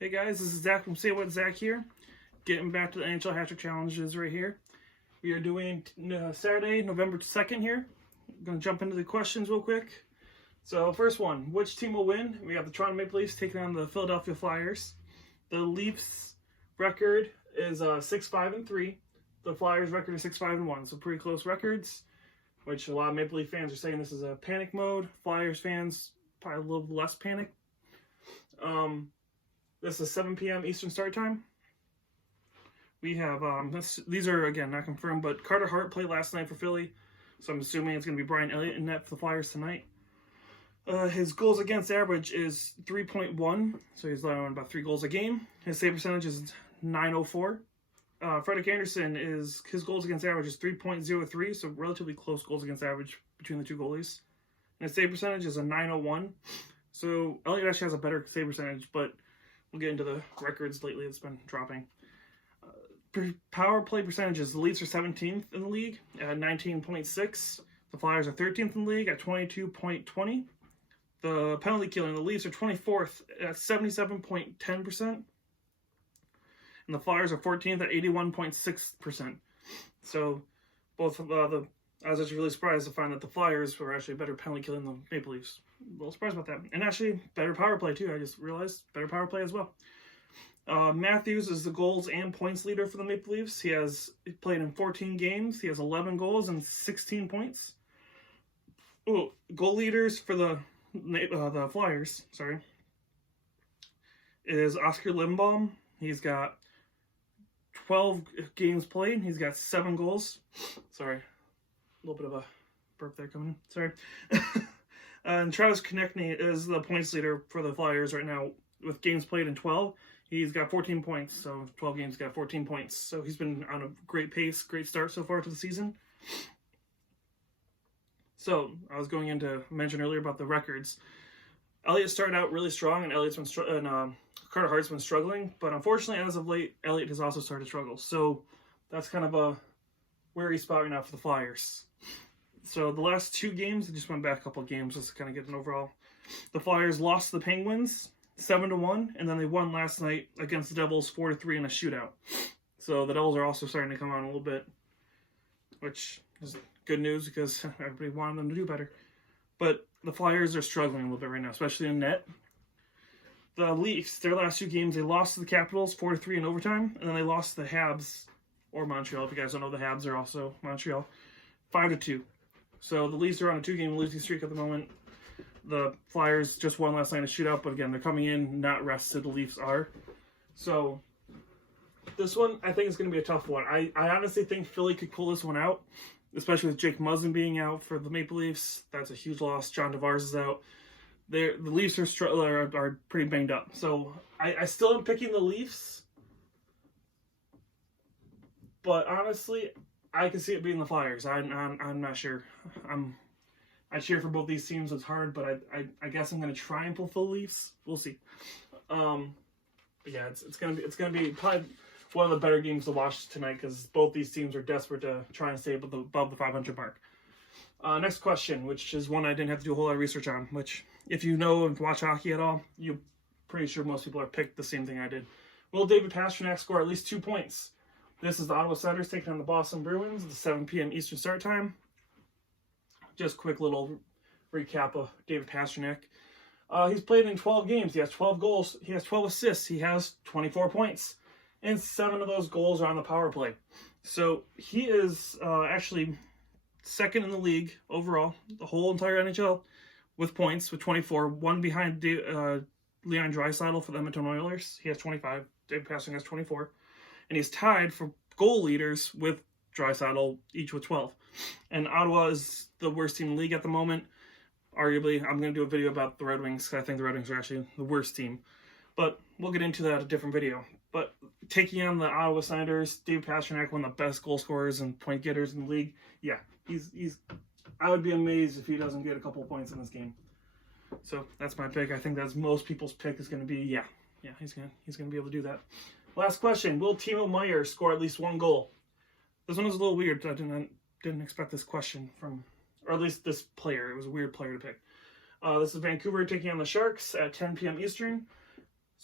Hey guys, this is Zach from Say What Zach here. Getting back to the NHL HatTrick challenges right here. We are doing Saturday, November 2nd here. I'm going to jump into the questions real quick. So first one, which team will win? We have the Toronto Maple Leafs taking on the Philadelphia Flyers. The Leafs record is 6-5-3. The Flyers record is 6-5-1. So pretty close records, which a lot of Maple Leaf fans are saying this is a panic mode. Flyers fans probably a little less panic. This is 7 p.m. Eastern Start Time. We have, these are, again, not confirmed, but Carter Hart played last night for Philly, so I'm assuming it's going to be Brian Elliott in net for the Flyers tonight. His goals against average is 3.1, so he's allowing about 3 goals a game. His save percentage is .904. Frederik Andersen, his goals against average is 3.03, so relatively close goals against average between the two goalies. And his save percentage is a .901. So Elliott actually has a better save percentage, but we'll get into the records lately. It's been dropping. Power play percentages. The Leafs are 17th in the league at 19.6. The Flyers are 13th in the league at 22.20. The penalty killing. The Leafs are 24th at 77.10%. And the Flyers are 14th at 81.6%. So both I was actually really surprised to find that the Flyers were actually better penalty killing than the Maple Leafs. A little surprised about that. And actually, better power play too. I just realized better power play as well. Matthews is the goals and points leader for the Maple Leafs. He played in 14 games. He has 11 goals and 16 points. Oh, goal leaders for the Flyers, is Oscar Lindblom. He's got 12 games played. He's got 7 goals. Sorry. A little bit of a burp there coming in. Sorry. And Travis Konechny is the points leader for the Flyers right now with games played in 12. He's got 14 points, so 12 games got 14 points. So he's been on a great pace, great start so far to the season. So I was going into mention earlier about the records. Elliott started out really strong, and Carter Hart's been struggling. But unfortunately, as of late, Elliott has also started to struggle. So that's kind of a wary spot right now for the Flyers. So the last 2 games, I just went back a couple of games just to kind of get an overall. The Flyers lost to the Penguins 7-1, and then they won last night against the Devils 4-3 in a shootout. So the Devils are also starting to come on a little bit, which is good news because everybody wanted them to do better. But the Flyers are struggling a little bit right now, especially in net. The Leafs, their last 2 games, they lost to the Capitals 4-3 in overtime, and then they lost to the Habs, or Montreal. If you guys don't know, the Habs are also Montreal, 5-2. So the Leafs are on a 2-game losing streak at the moment. The Flyers just won last night in a shootout, but again, they're coming in not rested. The Leafs are. So this one, I think, is going to be a tough one. I honestly think Philly could pull this one out, especially with Jake Muzzin being out for the Maple Leafs. That's a huge loss. John Tavares is out. The Leafs are pretty banged up. So I still am picking the Leafs, but honestly, I can see it being the Flyers. I'm not sure. I cheer for both these teams. It's hard, but I guess I'm gonna try and pull for the Leafs. We'll see. But yeah, it's gonna be probably one of the better games to watch tonight because both these teams are desperate to try and stay above the 500 mark. Next question, which is one I didn't have to do a whole lot of research on. Which, if you know and watch hockey at all, you're pretty sure most people have picked the same thing I did. Will David Pastrnak score at least 2 points? This is the Ottawa Senators taking on the Boston Bruins at the 7 p.m. Eastern Start Time. Just quick little recap of David Pastrnak. He's played in 12 games. He has 12 goals. He has 12 assists. He has 24 points. And 7 of those goals are on the power play. So he is actually second in the league overall, the whole entire NHL, with points, with 24. One behind Leon Draisaitl for the Edmonton Oilers. He has 25. David Pastrnak has 24. And he's tied for goal leaders with Draisaitl, each with 12. And Ottawa is the worst team in the league at the moment. Arguably, I'm going to do a video about the Red Wings, because I think the Red Wings are actually the worst team. But we'll get into that in a different video. But taking on the Ottawa Senators, David Pastrnak, one of the best goal scorers and point getters in the league. Yeah, he's. I would be amazed if he doesn't get a couple of points in this game. So that's my pick. I think that's most people's pick is going to be, yeah, he's going to be able to do that. Last question. Will Timo Meier score at least 1 goal? This one was a little weird. I didn't expect this question from, or at least this player. It was a weird player to pick. This is Vancouver taking on the Sharks at 10 p.m. Eastern.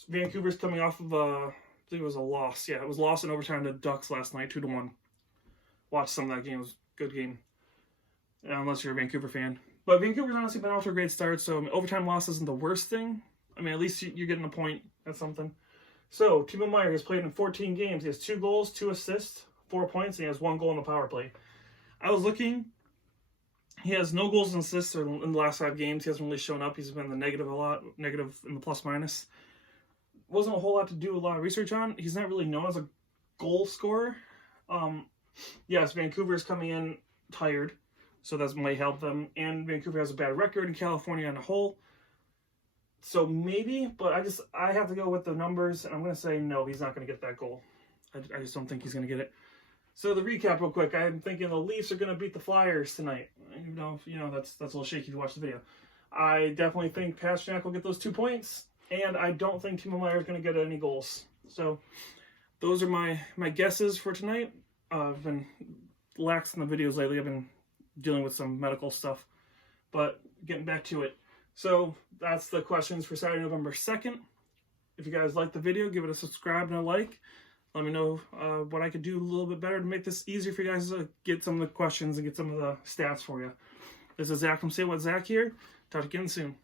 Vancouver's coming off of I think it was a loss. Yeah, it was loss in overtime to Ducks last night, 2-1. Watched some of that game. It was a good game. Unless you're a Vancouver fan. But Vancouver's honestly been off to a great start, so overtime loss isn't the worst thing. I mean, at least you're getting a point. That's something. So, Timo Meier has played in 14 games. He has 2 goals, 2 assists, 4 points, and he has 1 goal in the power play. I was looking. He has no goals and assists in the last 5 games. He hasn't really shown up. He's been in the negative a lot, negative in the plus-minus. Wasn't a whole lot to do a lot of research on. He's not really known as a goal scorer. Yes, Vancouver's coming in tired, so that might help them. And Vancouver has a bad record in California on a whole. So maybe, but I have to go with the numbers, and I'm going to say no, he's not going to get that goal. I just don't think he's going to get it. So the recap real quick, I'm thinking the Leafs are going to beat the Flyers tonight. You know, that's a little shaky to watch the video. I definitely think Pastrnak will get those 2 points, and I don't think Timo Meier is going to get any goals. So those are my guesses for tonight. I've been lax in the videos lately. I've been dealing with some medical stuff, but getting back to it. So that's the questions for Saturday, November 2nd. If you guys like the video, give it a subscribe and a like. Let me know what I could do a little bit better to make this easier for you guys to get some of the questions and get some of the stats for you. This is Zach from Say What Zach here. Talk to you again soon.